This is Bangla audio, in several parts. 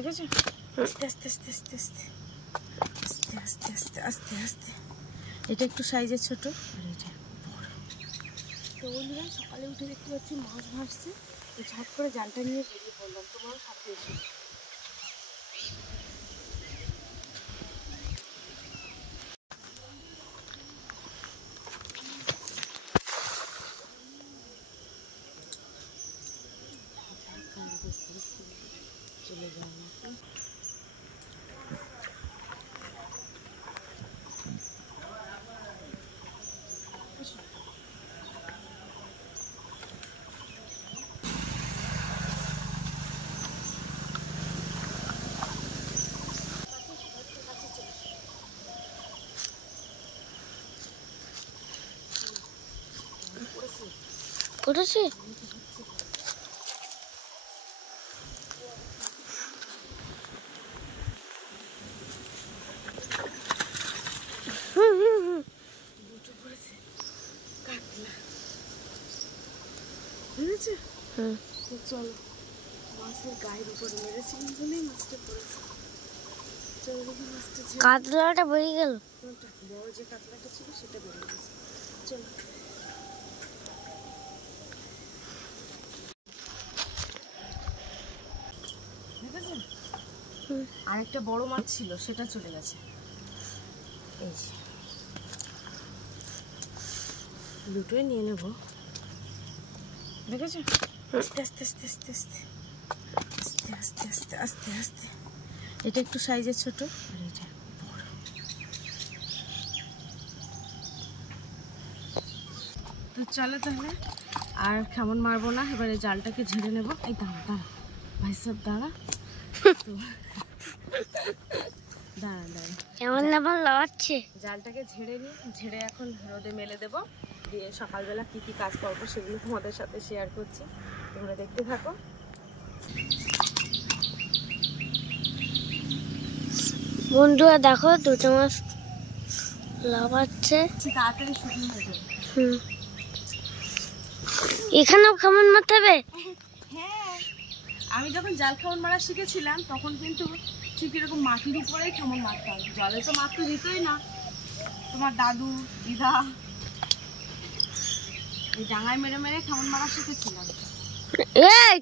দেখেছো? আস্তে আস্তে আস্তে আস্তে আস্তে আস্তে আস্তে আস্তে আস্তে আস্তে। এটা একটু সাইজের ছোট আর এটা বড়। তো বন্ধুরা সকালে উঠে দেখতে পাচ্ছি মাছ ভাসছে, তো ঝট করে জালটা নিয়ে বেরিয়ে পড়লাম। তোমারও সাথে এসে চলে যাওয়া পড়েছে। দুটো পড়েছে কাতলা, বুঝেছে? তো চলো, মাছের গায়ের উপরে মেরেছিলাম বলেই মাছটা পড়েছে। চলো দেখি মাছটা কাতলাটা বেরিয়ে গেল। বড় যে কাতলাটা ছিল সেটা বেরিয়ে গেছে। চলো দেখেছেন, আরেকটা বড় মাছ ছিল সেটা চলে গেছে। এই যে দুটোই নিয়ে নেবো, দেখেছো? আস্তে আস্তে আস্তে আস্তে আস্তে আস্তে আস্তে আস্তে আস্তে আস্তে। এটা একটু সাইজের ছোট আর এটা বড়। তো চলো তাহলে আর কেমন মারবো না, এবারে জালটাকে ঝেড়ে নেবো। এই দাঁড়া দাঁড়া ভাই সব দাঁড়া, তো দাঁড়া দাঁড়া, কেমন কেমন লাগাচ্ছে। জালটাকে ঝেড়ে নিই, ঝেড়ে এখন রোদে মেলে দেবো, দিয়ে সকালবেলা কি কি কাজ করবো সেগুলো তোমাদের সাথে শেয়ার করছি, তোমরা দেখতে থাকো। বন্ধুরা দেখো দুটো মাছ লাফাচ্ছে। তাড়াতাড়ি শুকিয়ে হয়ে যাবে। এখানেও কেমন মারতে হবে? হ্যাঁ, আমি যখন জাল খামন মারা শিখেছিলাম তখন কিন্তু ঠিক এরকম মাটির উপরেই খামন মারতাম, জলে তো মারতে দিতই না। তোমার দাদু দিদা এই ডাঙায় মেরে মেরে খামন মারা শিখেছিলাম। এই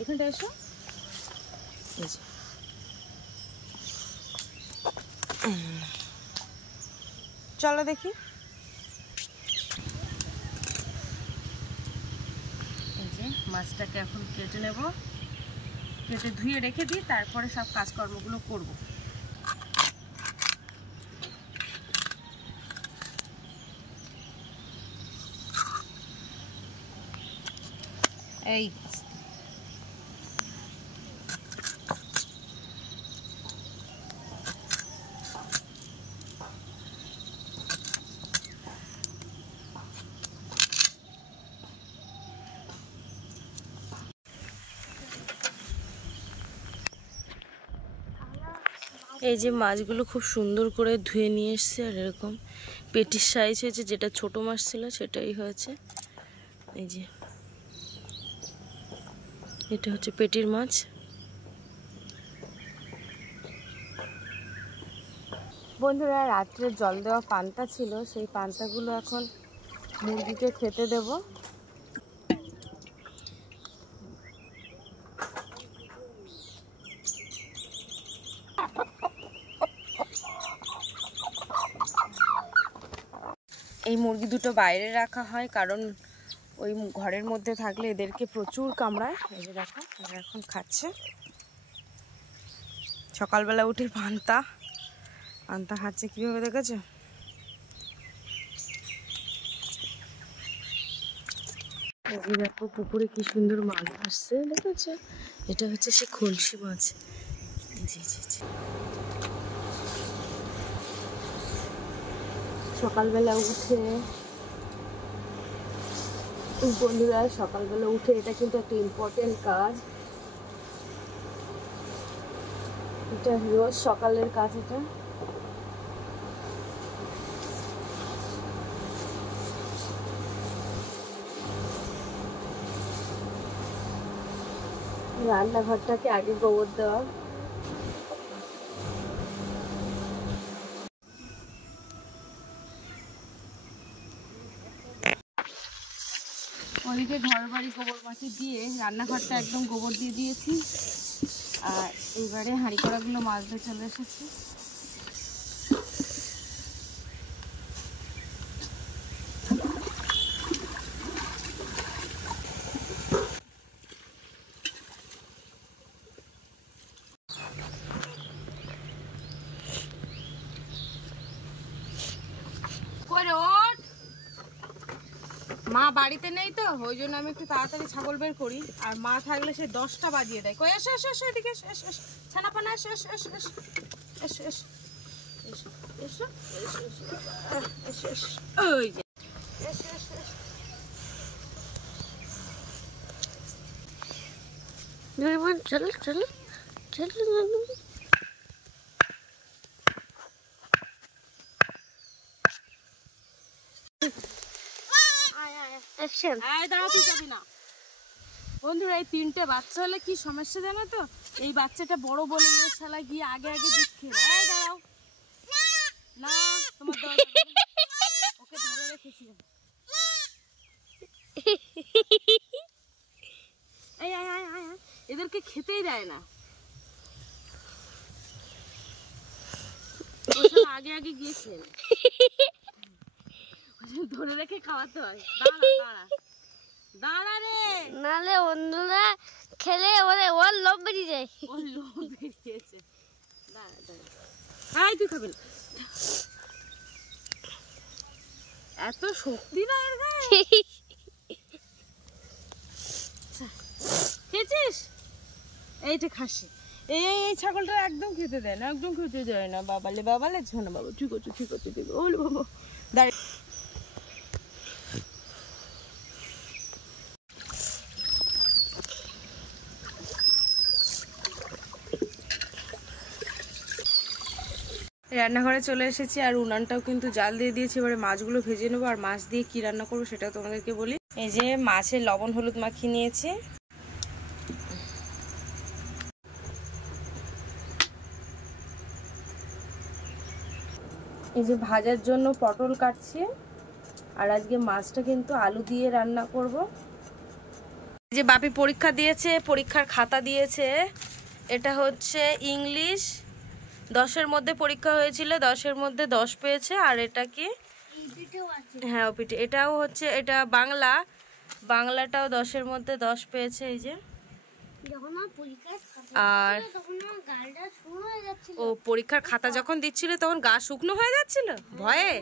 এখানটা এসো, চলো দেখি। এই যে মাছটাকে এখন কেটে নেব, কেটে ধুয়ে রেখে দিই, তারপরে সব কাজকর্মগুলো করব। এই এই যে মাছগুলো খুব সুন্দর করে ধুয়ে নিয়ে এসছে, আর এরকম পেটির সাইজ হয়েছে, যেটা ছোট মাছ ছিল সেটাই হয়েছে। এই যে এটা হচ্ছে পেটির মাছ। বন্ধুরা রাত্রে জল দেওয়া পান্তা ছিল, সেই পান্তাগুলো এখন মুরগিকে খেতে দেব। এই মুরগি দুটো বাইরে রাখা হয়, কারণ ওই ঘরের মধ্যে থাকলে এদেরকে প্রচুর কামড়ায়। এই যে দেখো এরা এখন খাচ্ছে, সকালবেলা উঠে পান্তা খাচ্ছে কীভাবে, দেখেছো? এই দেখো পুকুরে কি সুন্দর মাছ আসছে, দেখেছো? এটা হচ্ছে সে খলসি মাছ। জি জি জি। সকালবেলা উঠে বন্ধুরা, সকালবেলা উঠে এটা কিন্তু একটা ইম্পর্টেন্ট কাজ, এটা রোজ সকালের কাজ। এটা রান্নাঘরটাকে আগে গোবর দেওয়া। ওদিকে ঘর বাড়ি গোবর মাটি দিয়ে রান্নাঘরটা একদম গোবর দিয়ে দিয়েছি। আর এইবারে হাঁড়ি কড়াগুলো মাজতে চলে এসেছি। মা বাড়িতে নেই তো, ওই জন্য আমি একটু তাড়াতাড়ি ছাগল বের করি। আর মা থাকলে সে 10টা বাজিয়ে দেয়। কই এসো এসো এসো, এদিকে এসো এসো এসো, ছানাপানা এসো এসো এসো এসো এসো এসো এসো এসো এসো এসো, ওই যে এসো এসো এসো। চলো চলো চলো। বন্ধুরা, এই 3টে বাচ্চা হলে কি সমস্যা জানো তো? এই বাচ্চাটা বড় বলে শালা গিয়ে আগে আগে দেখে দাঁড়াও না, তোমার ওকে ধরে রেখেছি। এদেরকে খেতেই দেয় না, আগে আগে গিয়ে খেয়ে ধরে রেখে খাওয়াতে হয়। দাঁড়া দাঁড়া রে, নালে বন্ধুরা খেলে ওর লোভ বেরিয়ে যায়। ওর লোভ বেরিয়েছে। দাঁড়া দাঁড়া, তুই খাবি না, এত শক্তি না এর গায়ে। খেয়েছিস? এইটা খাসি। এই ছাগলটা একদম খেতে দেয় না, একদম খেতে দেয় না। বাবালে বাবালে ঝোনা বাবা, ঠিক আছে ঠিক আছে ঠিক আছে। ওলে বাবা দাঁড়িয়ে রান্নাঘরে চলে এসেছি। আর উনানটাও কিন্তু জাল দিয়ে দিয়েছি। এবারে মাছগুলো ভেজে নেবো। আর মাছ দিয়ে কি রান্না করবো সেটাও তোমাদেরকে বলি। এই যে মাছের লবণ হলুদ মাখিয়ে নিয়েছি। এই যে ভাজার জন্য পটল কাটছি। আর আজকে মাছটা কিন্তু আলু দিয়ে রান্না করব। এই যে বাপি পরীক্ষা দিয়েছে, পরীক্ষার খাতা দিয়েছে। এটা হচ্ছে ইংলিশ, 10-এর মধ্যে পরীক্ষা হয়েছিল, 10-এর মধ্যে 10 পেয়েছে। আর এটা কি, হ্যাঁ ওপিটি, এটাও হচ্ছে, এটা বাংলা, বাংলাটাও 10-এর মধ্যে 10 পেয়েছে। এই যে আর ও পরীক্ষার খাতা যখন দিচ্ছিল তখন গা শুকনো হয়ে যাচ্ছিল ভয়ে।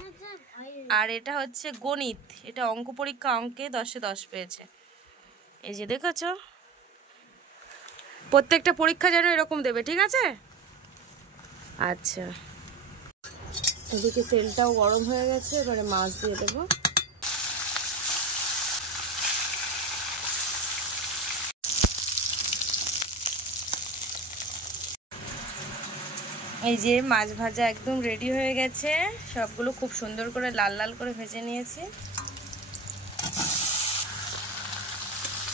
আর এটা হচ্ছে গণিত, এটা অঙ্ক পরীক্ষা, অঙ্কে 10-এ 10 পেয়েছে। এই যে দেখেছো, প্রত্যেকটা পরীক্ষা যেন এরকম দেবে, ঠিক আছে? আচ্ছা, এদিকে তেলটাও গরম হয়ে গেছে, এবারে মাছ দিয়ে দেবো। এই যে মাছ ভাজা একদম রেডি হয়ে গেছে। সবগুলো খুব সুন্দর করে লাল লাল করে ভেজে নিয়েছি।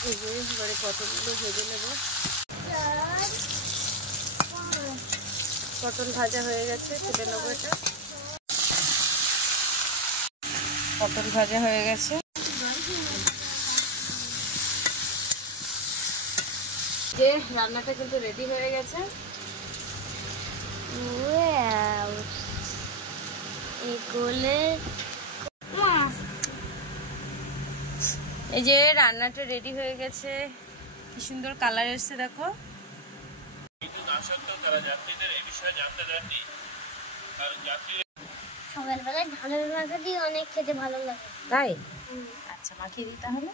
এই যে এবারে পটলগুলো ভেজে নেব। পটল ভাজা হয়ে গেছে, তুলে নেবো এটা। পটল ভাজা হয়ে গেছে। যে রান্নাটা কিন্তু রেডি হয়ে গেছে। এই যে রান্নাটা রেডি হয়ে গেছে, কি সুন্দর কালার এসছে দেখো। সকালবেলায় ধানের মাখা দিয়ে অনেক খেতে ভালো লাগে, তাই? আচ্ছা, মাখিয়ে দিই তাহলে।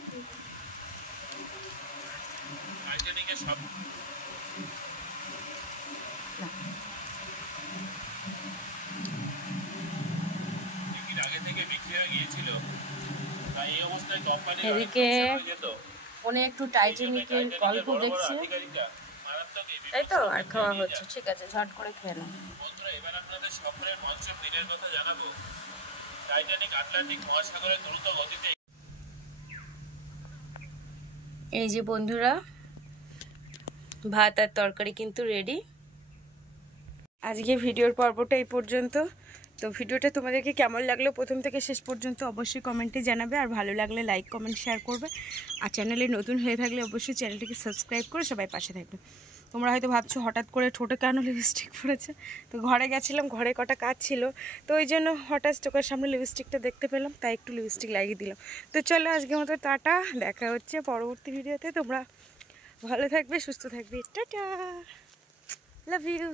এদিকে ফোনে একটু টাইটানিকের গল্প দেখছি, তাই তো, আর খাওয়া হচ্ছে। ঠিক আছে, ঝট করে খেয়ে নাও। এবার আপনাদের সকলের মঞ্চের দিনের কথা জানাবো। টাইটানিক আটলান্টিক মহাসাগরে দ্রুত গতিতে। এই যে বন্ধুরা, ভাত আর তরকারি কিন্তু রেডি। আজকে ভিডিওর পর্বটা এই পর্যন্ত। তো ভিডিওটা তোমাদেরকে কেমন লাগলো প্রথম থেকে শেষ পর্যন্ত অবশ্যই কমেন্টে জানাবে, আর ভালো লাগলে লাইক কমেন্ট শেয়ার করবে, আর চ্যানেলে নতুন হয়ে থাকলে অবশ্যই চ্যানেলটিকে সাবস্ক্রাইব করে সবাই পাশে থাকবে। তোমরা হয়তো ভাবছো হঠাৎ করে ঠোঁটে কেন লিপস্টিক পড়েছে, তো ঘরে গেছিলাম, ঘরে কটা কাজ ছিল, তো ওই জন্য হঠাৎ চোখের সামনে লিপস্টিকটা দেখতে পেলাম, তাই একটু লিপস্টিক লাগিয়ে দিলাম। তো চলো আজকের মতো টাটা, দেখা হচ্ছে পরবর্তী ভিডিওতে। তোমরা ভালো থাকবে, সুস্থ থাকবে, টাটা, লাভ ইউ।